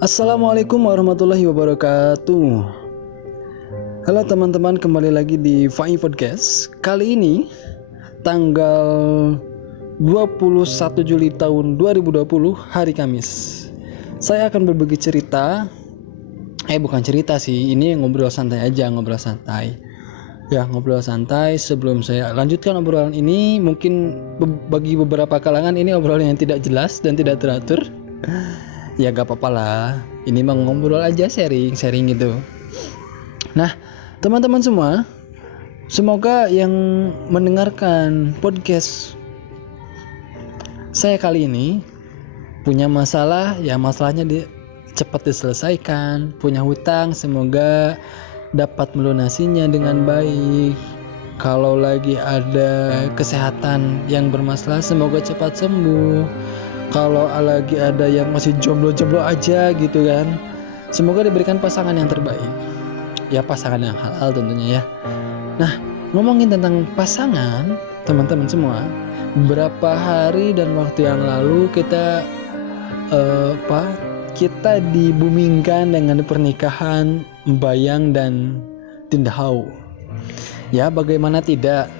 Assalamualaikum warahmatullahi wabarakatuh. Halo teman-teman, kembali lagi di Fai Podcast. Kali ini tanggal 21 Juli tahun 2020, hari Kamis. Saya akan berbagi cerita. Bukan cerita sih, ini ngobrol santai aja, ngobrol santai. Ngobrol santai. Sebelum saya lanjutkan obrolan ini, mungkin bagi beberapa kalangan ini obrolan yang tidak jelas dan tidak teratur. Ya gak apa-apa lah, ini mah ngobrol aja, sharing gitu. Nah teman-teman semua, semoga yang mendengarkan podcast saya kali ini punya masalah, ya masalahnya cepat diselesaikan. Punya hutang, semoga dapat melunasinya dengan baik. Kalau lagi ada kesehatan yang bermasalah, semoga cepat sembuh. Kalau lagi ada yang masih jomblo aja gitu kan, semoga diberikan pasangan yang terbaik. Ya pasangan yang halal tentunya ya. Nah, ngomongin tentang pasangan, teman-teman semua, beberapa hari dan waktu yang lalu kita dibumingkan dengan pernikahan Mbayang dan Dinda Hau. Ya, bagaimana tidak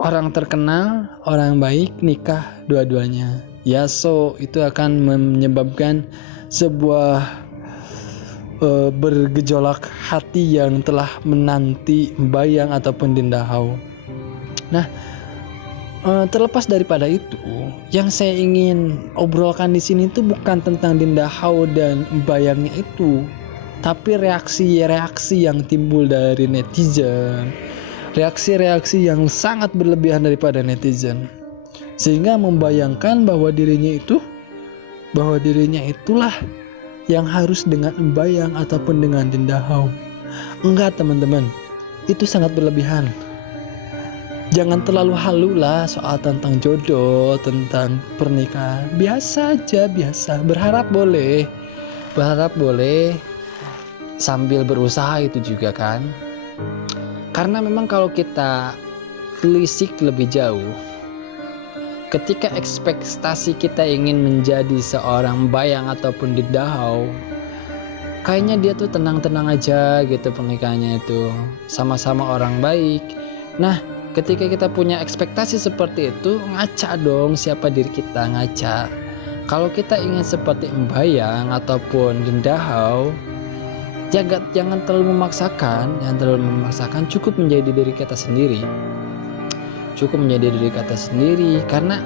orang terkenal, orang baik nikah dua-duanya. Ya, itu akan menyebabkan sebuah bergejolak hati yang telah menanti Mbayang ataupun Dinda Hau. Nah, terlepas daripada itu, yang saya ingin obrolkan di sini itu bukan tentang Dinda Hau dan Mbayangnya itu, tapi reaksi yang timbul dari netizen. Reaksi yang sangat berlebihan daripada netizen, sehingga membayangkan bahwa dirinya itulah yang harus dengan Mbayang ataupun dengan Dinda Hau. Enggak teman-teman, itu sangat berlebihan. Jangan terlalu halu lah soal tentang jodoh, tentang pernikahan. Biasa aja, berharap boleh sambil berusaha itu juga kan. Karena memang kalau kita telisik lebih jauh, ketika ekspektasi kita ingin menjadi seorang Mbayang ataupun Dinda Hau, kayaknya dia tuh tenang-tenang aja gitu pernikahannya itu, sama-sama orang baik. Nah, ketika kita punya ekspektasi seperti itu, ngaca dong siapa diri kita, ngaca. Kalau kita ingin seperti Mbayang ataupun Dinda Hau, jangan terlalu memaksakan, cukup menjadi diri kita sendiri. Karena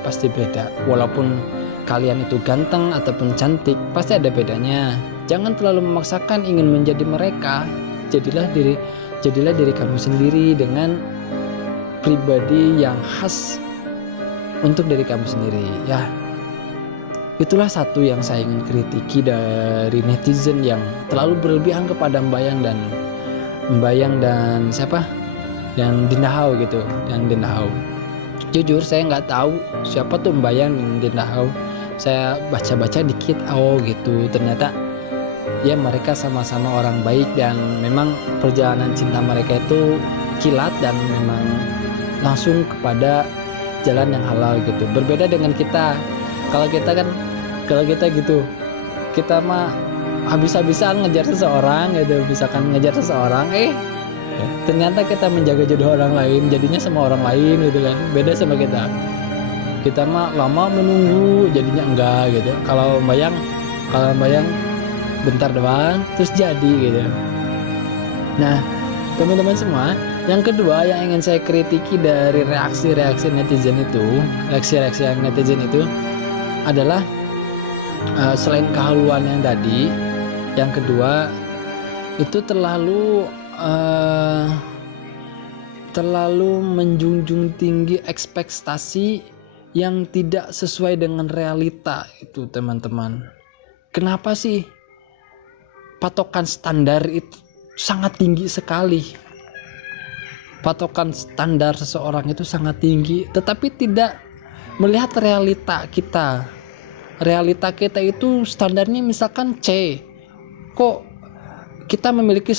pasti beda. Walaupun kalian itu ganteng ataupun cantik, pasti ada bedanya. Jangan terlalu memaksakan ingin menjadi mereka. Jadilah diri kamu sendiri dengan pribadi yang khas untuk diri kamu sendiri ya. Itulah satu yang saya ingin kritiki dari netizen yang terlalu berlebihan kepada Mbayang dan Dinda Hau gitu, dan Dinda Hau. Jujur saya nggak tahu siapa tuh Mbayang dan Dinda Hau. Saya baca-baca dikit, gitu. Ternyata ya mereka sama-sama orang baik dan memang perjalanan cinta mereka itu kilat dan memang langsung kepada jalan yang halal gitu. Berbeda dengan kita. Kalau kita gitu, kita mah habis-habisan ngejar seseorang gitu, misalkan ternyata kita menjaga jodoh orang lain, jadinya sama orang lain gitu kan. Beda sama kita mah lama menunggu, jadinya enggak gitu. Kalau Mbayang bentar doang terus jadi gitu. Nah teman-teman semua, yang kedua yang ingin saya kritiki dari reaksi netizen itu adalah selain kehaluan yang tadi, yang kedua itu terlalu menjunjung tinggi ekspektasi yang tidak sesuai dengan realita itu teman-teman. Kenapa sih patokan standar itu sangat tinggi sekali? patokan standar seseorang itu sangat tinggi, tetapi tidak melihat realita kita. Realita kita itu standarnya misalkan C, kok kita memiliki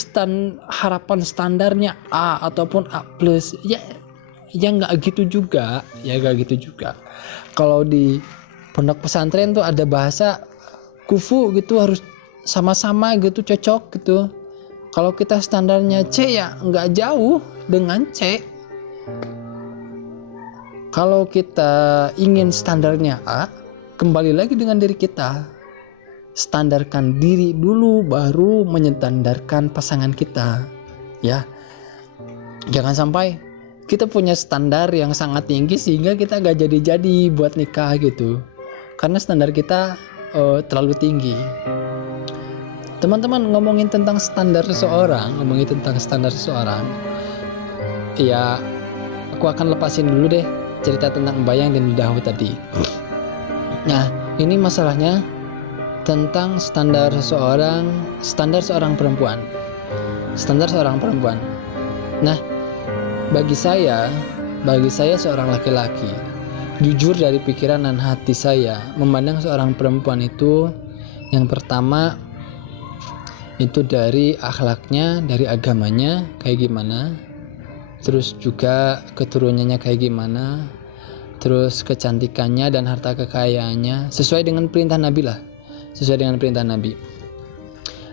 harapan standarnya A ataupun A plus, ya nggak gitu juga. Kalau di pondok pesantren tuh ada bahasa kufu gitu, harus sama-sama gitu, cocok gitu. Kalau kita standarnya C, ya nggak jauh dengan C. Kalau kita ingin standarnya A, kembali lagi dengan diri kita. Standarkan diri dulu, baru menyandarkan pasangan kita. Ya, jangan sampai kita punya standar yang sangat tinggi sehingga kita gak jadi-jadi buat nikah gitu, karena standar kita terlalu tinggi. Teman-teman, ngomongin tentang standar seseorang, ya aku akan lepasin dulu deh cerita tentang Bayang dan Dahu tadi. Nah, ini masalahnya tentang standar seorang perempuan. Nah, bagi saya seorang laki-laki, jujur dari pikiran dan hati saya memandang seorang perempuan itu, yang pertama itu dari akhlaknya, dari agamanya kayak gimana, terus juga keturunannya kayak gimana, terus kecantikannya dan harta kekayaannya sesuai dengan perintah Nabi.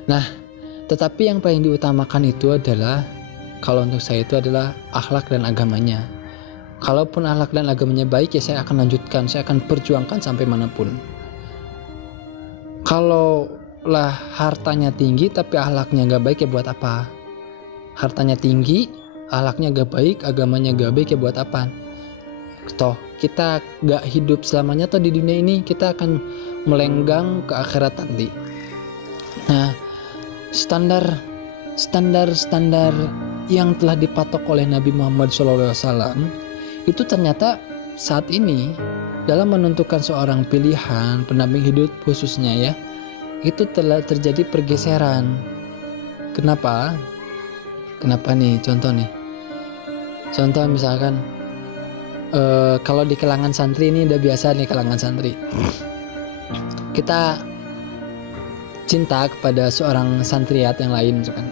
Nah, tetapi yang paling diutamakan itu adalah, kalau untuk saya itu adalah akhlak dan agamanya. Kalaupun akhlak dan agamanya baik, ya saya akan lanjutkan, saya akan perjuangkan sampai manapun. Kalau lah hartanya tinggi tapi akhlaknya gak baik, ya buat apa? Hartanya tinggi, akhlaknya gak baik, agamanya gak baik, ya buat apa? Toh kita gak hidup selamanya toh di dunia ini, kita akan melenggang ke akhirat nanti. Nah, standar yang telah dipatok oleh Nabi Muhammad SAW itu ternyata saat ini dalam menentukan seorang pilihan pendamping hidup khususnya, ya, itu telah terjadi pergeseran. Kenapa nih? Contoh misalkan kalau di kalangan santri ini udah biasa nih, kita cinta kepada seorang santriat yang lain misalkan.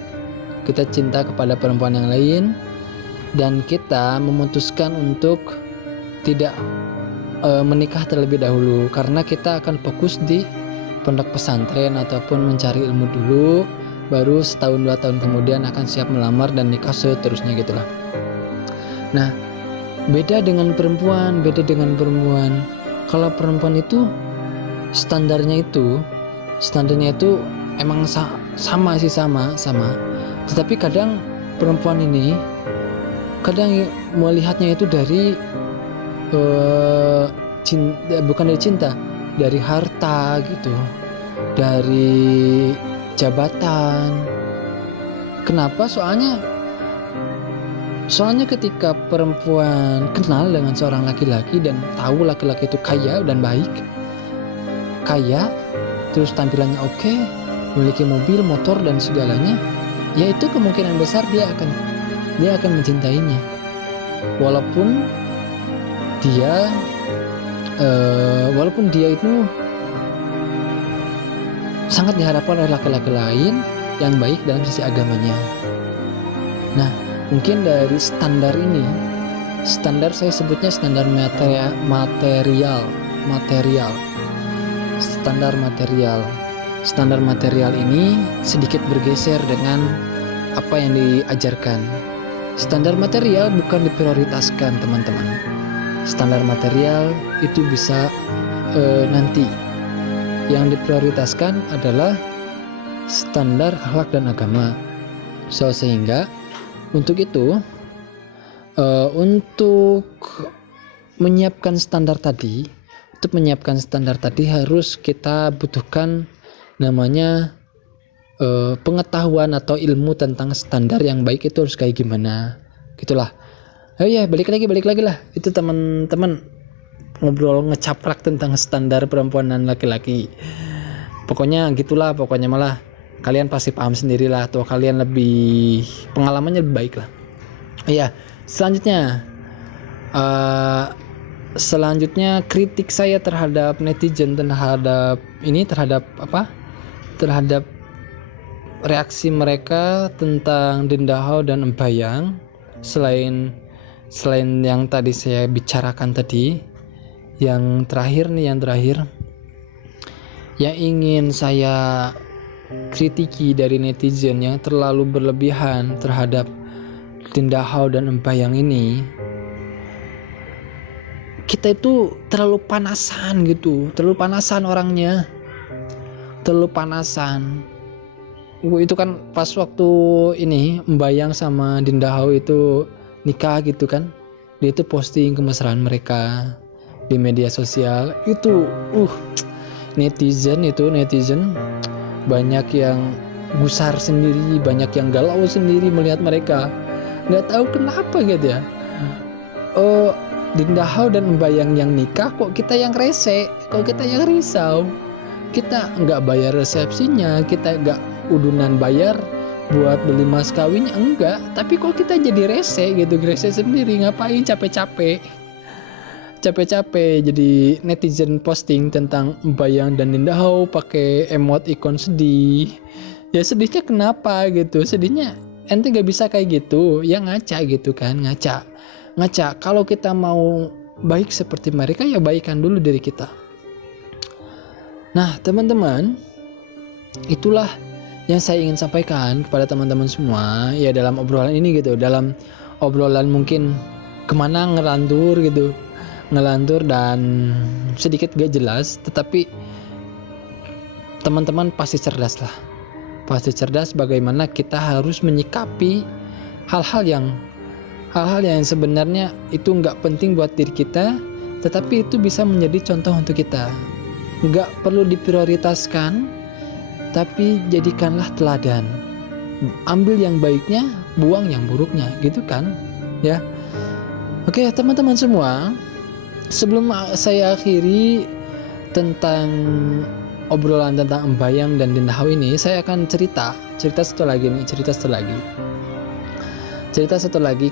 Kita cinta kepada perempuan yang lain dan kita memutuskan untuk tidak menikah terlebih dahulu, karena kita akan fokus di pondok pesantren ataupun mencari ilmu dulu, baru 1-2 tahun kemudian akan siap melamar dan nikah seterusnya gitulah. Nah, beda dengan perempuan. Kalau perempuan itu standarnya itu emang sama. Tetapi kadang perempuan ini melihatnya itu dari bukan dari cinta, dari harta gitu, dari jabatan. Kenapa? Soalnya ketika perempuan kenal dengan seorang laki-laki dan tahu laki-laki itu kaya dan baik, terus tampilannya oke, memiliki mobil, motor dan segalanya, ya itu kemungkinan besar dia akan mencintainya, walaupun dia itu sangat diharapkan oleh laki-laki lain yang baik dalam sisi agamanya. Nah, mungkin dari standar saya sebutnya standar material. Standar material ini sedikit bergeser dengan apa yang diajarkan. Standar material bukan diprioritaskan, teman-teman. Standar material itu bisa nanti. Yang diprioritaskan adalah standar akhlak dan agama. Sehingga untuk itu, untuk menyiapkan standar tadi harus kita butuhkan namanya pengetahuan atau ilmu tentang standar yang baik itu harus kayak gimana, gitulah. Balik lagi lah. Itu teman-teman ngobrol ngecaprak tentang standar perempuan dan laki-laki. Pokoknya malah kalian pasti paham sendirilah, atau kalian lebih pengalamannya lebih baik lah. Iya, selanjutnya selanjutnya kritik saya terhadap netizen, terhadap reaksi mereka tentang Dendahau dan Embayang. Selain yang tadi saya bicarakan tadi, yang terakhir yang ingin saya kritiki dari netizen yang terlalu berlebihan terhadap Dendahau dan Embayang ini, kita itu terlalu panasan orangnya, terlalu panasan. Itu kan pas waktu ini Embayang sama Dendahau itu nikah gitu kan, dia itu posting kemesraan mereka di media sosial itu. Netizen banyak yang gusar sendiri, banyak yang galau sendiri melihat mereka, nggak tahu kenapa gitu ya. Dendahau dan Embayang yang nikah, kok kita yang rese, kok kita yang risau. Kita nggak bayar resepsinya, kita nggak udunan bayar buat beli mas kawinnya, enggak. Tapi kok kita jadi rese gitu, rese sendiri, ngapain capek-capek jadi netizen posting tentang Embayang dan Dendahau pakai emot ikon sedih. Ya sedihnya kenapa gitu? Sedihnya ente nggak bisa kayak gitu, ya ngaca gitu kan, ngaca. Kalau kita mau baik seperti mereka, ya baikkan dulu diri kita. Nah teman-teman, itulah yang saya ingin sampaikan kepada teman-teman semua ya dalam obrolan ini gitu. Dalam obrolan mungkin kemana ngelantur dan sedikit gak jelas, tetapi teman-teman pasti cerdas bagaimana kita harus menyikapi hal-hal yang sebenarnya itu nggak penting buat diri kita, tetapi itu bisa menjadi contoh untuk kita. Nggak perlu diprioritaskan, tapi jadikanlah teladan. Ambil yang baiknya, buang yang buruknya, gitu kan? Ya. Oke, teman-teman semua, sebelum saya akhiri tentang obrolan tentang Embayang dan Dendahau ini, saya akan cerita satu lagi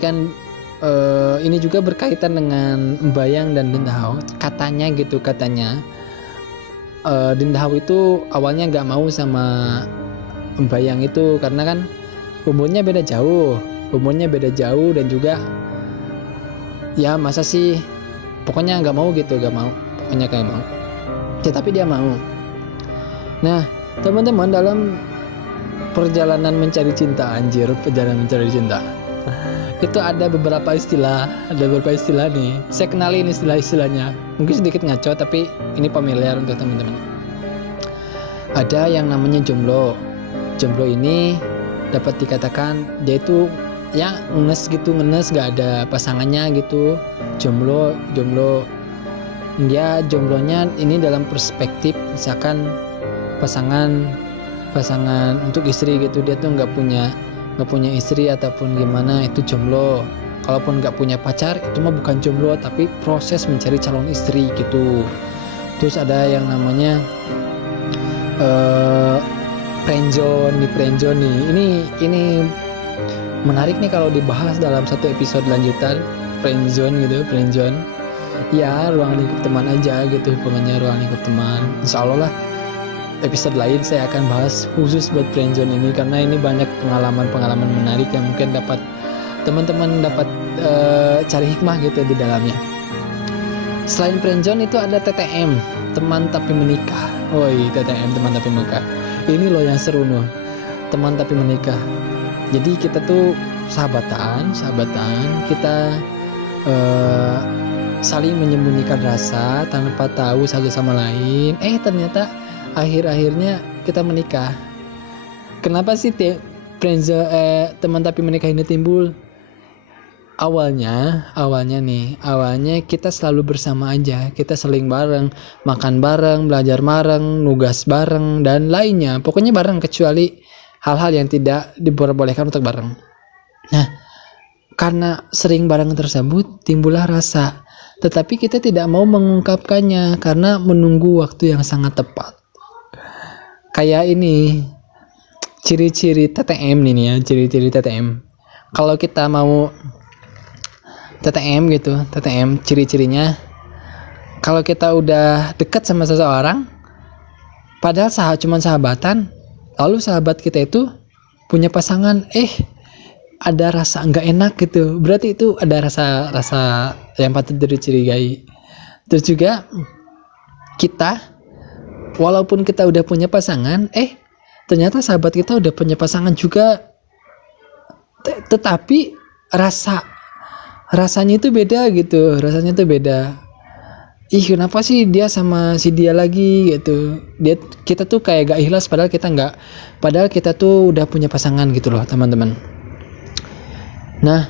kan. Ini juga berkaitan dengan Embayang dan Dendahau. Katanya Dendahau itu awalnya nggak mau sama Embayang itu karena kan umurnya beda jauh dan juga ya masa sih, pokoknya nggak mau. Tetapi dia mau. Nah teman-teman, dalam perjalanan mencari cinta itu ada beberapa istilah nih. Saya kenalin istilah-istilahnya. Mungkin sedikit ngaco, tapi ini familiar untuk teman-teman. Ada yang namanya jomblo. Jomblo ini dapat dikatakan dia itu ya ngenes, gak ada pasangannya gitu. Jomblo. Dia jomblonya ini dalam perspektif misalkan pasangan untuk istri gitu. Dia tuh nggak punya istri ataupun gimana, itu jomblo. Kalaupun nggak punya pacar, itu mah bukan jomblo, tapi proses mencari calon istri gitu. Terus ada yang namanya friendzone nih. Ini menarik nih kalau dibahas dalam satu episode lanjutan. Friendzone. Ya ruang lingkup teman aja gitu, pokoknya ruang lingkup teman. Insya Allah lah episode lain saya akan bahas khusus buat friendzone ini, karena ini banyak pengalaman menarik yang mungkin dapat teman-teman cari hikmah gitu di dalamnya. Selain friendzone itu ada TTM, teman tapi menikah. TTM, teman tapi menikah. Ini loh yang seru loh, teman tapi menikah. Jadi kita tuh sahabatan, kita saling menyembunyikan rasa tanpa tahu satu sama lain. Ternyata akhir-akhirnya kita menikah. Kenapa sih teman tapi menikah ini timbul? Awalnya kita selalu bersama aja. Kita seling bareng, makan bareng, belajar bareng, nugas bareng, dan lainnya. Pokoknya bareng, kecuali hal-hal yang tidak diperbolehkan untuk bareng. Nah, karena sering bareng tersebut timbullah rasa, tetapi kita tidak mau mengungkapkannya karena menunggu waktu yang sangat tepat. Kayak ini ciri-ciri TTM nih ya, ciri-ciri TTM. Kalau kita mau TTM gitu. TTM ciri-cirinya kalau kita udah dekat sama seseorang, padahal cuman sahabatan, lalu sahabat kita itu punya pasangan, ada rasa nggak enak gitu, berarti itu ada rasa yang patut dicurigai. Terus juga kita, walaupun kita udah punya pasangan, ternyata sahabat kita udah punya pasangan juga, tetapi rasanya itu beda gitu, kenapa sih dia sama si dia lagi gitu, kita tuh kayak gak ikhlas padahal kita tuh udah punya pasangan gitu loh teman-teman. Nah,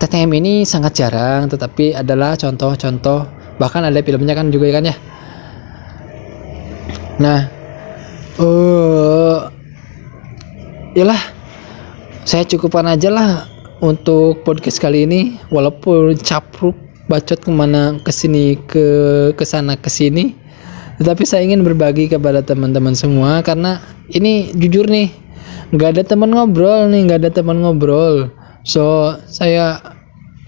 TTM ini sangat jarang, tetapi adalah contoh-contoh, bahkan ada filmnya kan juga kan ya. Nah, yalah, saya cukupkan aja lah untuk podcast kali ini, walaupun capruk bacot kemana kesini kesana kesini, tetapi saya ingin berbagi kepada teman-teman semua, karena ini jujur nih nggak ada teman ngobrol. So saya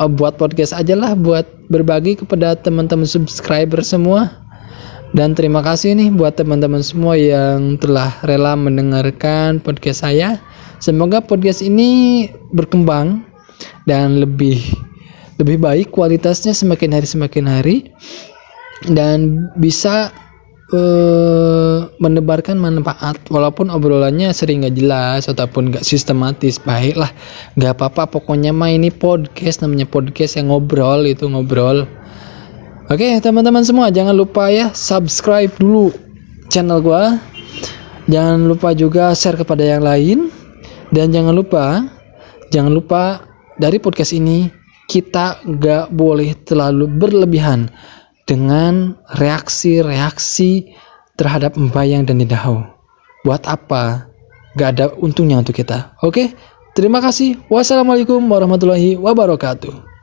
buat podcast aja lah buat berbagi kepada teman-teman subscriber semua. Dan terima kasih nih buat teman-teman semua yang telah rela mendengarkan podcast saya. Semoga podcast ini berkembang dan lebih baik kualitasnya semakin hari dan bisa menebarkan manfaat, walaupun obrolannya sering gak jelas ataupun gak sistematis. Baiklah, gak apa-apa, pokoknya mah ini podcast, namanya podcast yang ngobrol. Oke teman-teman semua, jangan lupa ya subscribe dulu channel gua, jangan lupa juga share kepada yang lain, dan jangan lupa dari podcast ini kita gak boleh terlalu berlebihan dengan reaksi terhadap membayang dan didahau. Buat apa? Gak ada untungnya untuk kita. Oke, terima kasih. Wassalamualaikum warahmatullahi wabarakatuh.